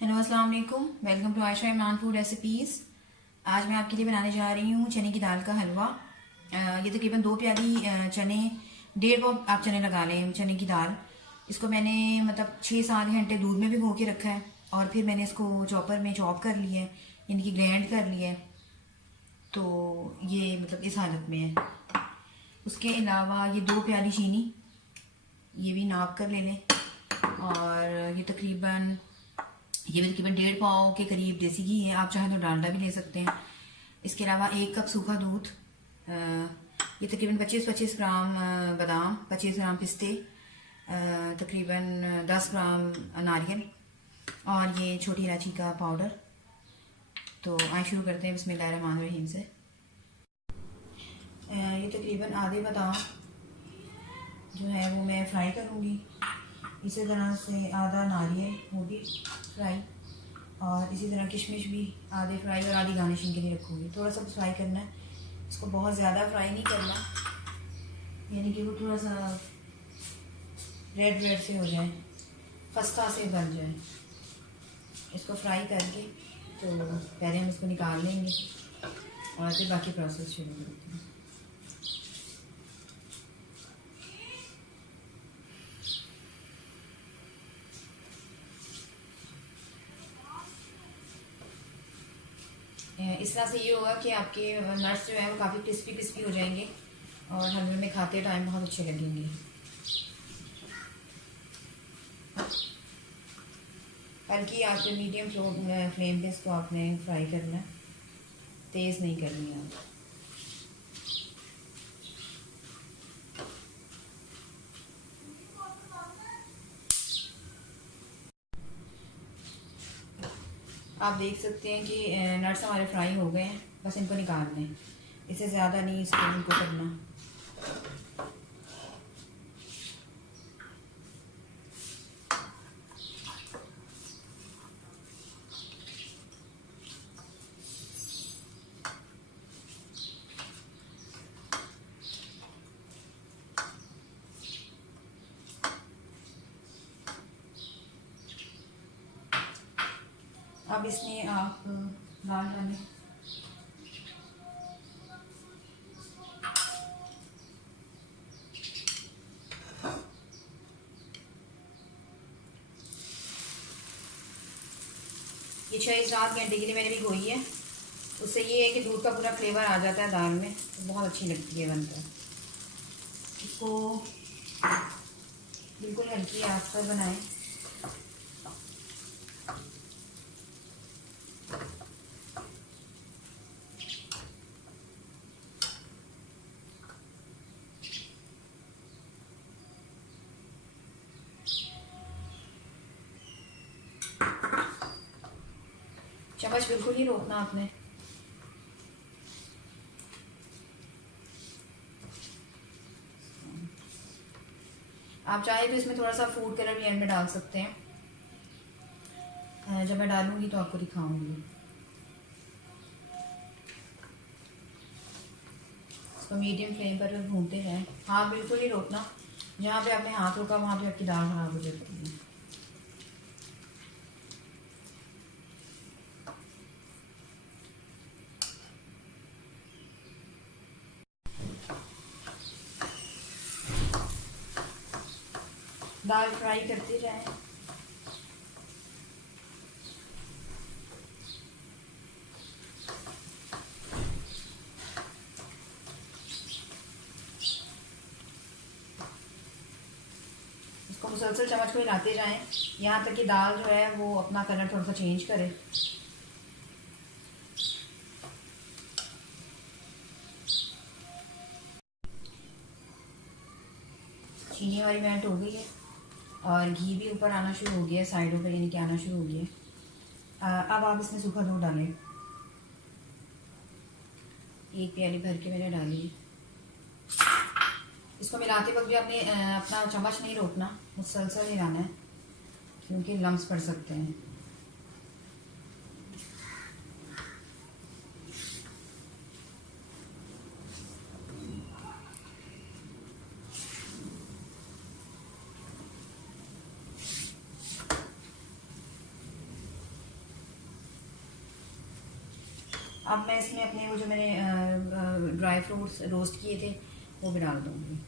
Hello अस्सलाम वालेकुम। Welcome to Ayesha Imran food recipes. आज मैं आपके लिए बनाने जा रही हूँ चने की दाल का हलवा। ये तकरीबन 2 प्याली चने, 1.5 पाव आप चने लगा लें चने की दाल। इसको मैंने मतलब 6-7 घंटे दूध में भिगो के रखा है और फिर मैंने इसको चॉपर में चॉप कर लिया है, यानी कि ग्राइंड कर लिया है। तो ये मतलब इस हालत में है। उसके अलावा ये 2 प्याली चीनी, ये भी नाप कर ले लें। और ये तकरीबन 1.5 पाव के करीब देसी घी है, आप चाहें तो डालडा भी ले सकते हैं। इसके अलावा 1 कप सूखा दूध, ये तकरीबन 25-25 ग्राम बादाम, 25 ग्राम पिस्ते, तकरीबन 10 ग्राम नारियल और ये छोटी इलायची का पाउडर। तो आइए शुरू करते हैं बिस्मिल्लाहिर्रहमानिर्रहीम से। ये तकरीबन आधे बादाम जो है वो मैं फ्राई करूँगी। इसी तरह से आधा नारियल वो भी फ्राई, और इसी तरह किशमिश भी आधे फ्राई और आधी गार्निशिंग के लिए रखूँगी। थोड़ा सा फ्राई करना है, इसको बहुत ज़्यादा फ्राई नहीं करना, यानी कि वो थोड़ा सा रेड रेड से हो जाए, खस्ता से बन जाए। इसको फ्राई करके तो पहले हम इसको निकाल लेंगे और फिर बाकी प्रोसेस शुरू करते हैं। इस तरह से ये होगा कि आपके नट्स जो है वो काफ़ी क्रिस्पी क्रिस्पी हो जाएंगे और हलवे में खाते टाइम बहुत अच्छे लगेंगे। हल्की आंच पे, मीडियम फ्लेम पे इसको आपने फ्राई करना है, तेज़ नहीं करनी है। आप देख सकते हैं कि नट्स हमारे फ्राई हो गए हैं, बस इनको निकाल लें। इससे ज़्यादा नहीं इसको इनको करना। अब इसमें आप दाल डालें। ये 6-7 घंटे के लिए मैंने भिगोई है। उससे ये है कि दूध का पूरा फ्लेवर आ जाता है दाल में, तो बहुत अच्छी लगती है बनकर। इसको बिल्कुल हल्की आंच पर बनाएं। चम्मच बिल्कुल ही रोकना आपने। आप चाहे तो इसमें थोड़ा सा फूड कलर भी एंड में डाल सकते हैं। जब मैं डालूंगी तो आपको दिखाऊंगी। इसको मीडियम फ्लेम पर भूनते रहें। हाथ बिल्कुल ही रोकना, जहाँ पे आपने हाथ रोका वहाँ पे आपकी दाल खराब हो जाती है। दाल फ्राई करते जाएं। इसको मुसलसल चम्मच को हिलाते जाएं यहाँ तक कि दाल जो है वो अपना कलर थोड़ा सा चेंज करे। चीनी हमारी मेल्ट हो गई है और घी भी ऊपर आना शुरू हो गया है, साइडों पर यानी कि आना शुरू हो गया है। अब आप इसमें सूखा दूध डालें। 1 प्याली भर के मैंने डाली है। इसको मिलाते वक्त भी आपने अपना चम्मच नहीं रोकना, मुसलसल हिलाना है क्योंकि लम्स पड़ सकते हैं। अब मैं इसमें अपने वो जो मैंने ड्राई फ्रूट्स रोस्ट किए थे वो भी डाल दूँगी।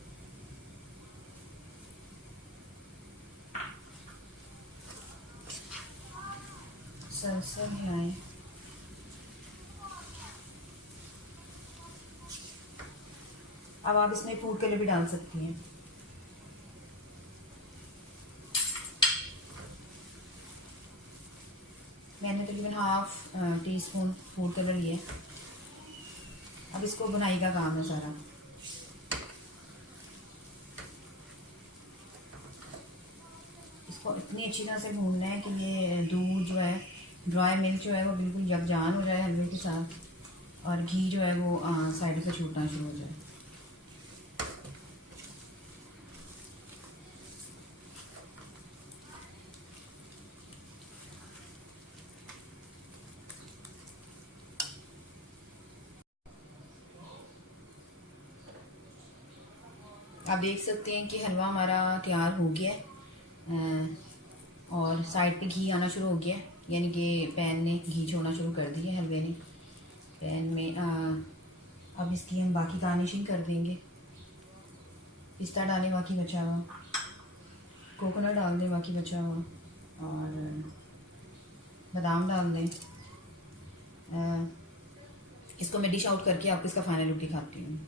सरसों मिलाएं। अब आप इसमें फूड कलर भी डाल सकती हैं। मैंने तकरीबन half tea spoon food colour लिया। अब इसको बुनाई का काम है सारा। इसको इतनी अच्छी तरह से भूनना है कि ये दूध जो है, ड्राई मिल्क जो है वो बिल्कुल यकजान हो जाए हलवे के साथ, और घी जो है वो साइड से छूटना शुरू हो जाए। आप देख सकते हैं कि हलवा हमारा तैयार हो गया है, और साइड पे घी आना शुरू हो गया है, यानी कि पैन ने घी छोड़ना शुरू कर दिया हलवे ने पैन में। अब इसकी हम बाकी गार्निशिंग कर देंगे। पिस्ता डालें बाकी बचा हुआ, कोकोनट डाल दें बाकी बचा हुआ, और बादाम डाल दें। इसको मैं डिश आउट करके आपको इसका फाइनल लुक दिखाती हूँ।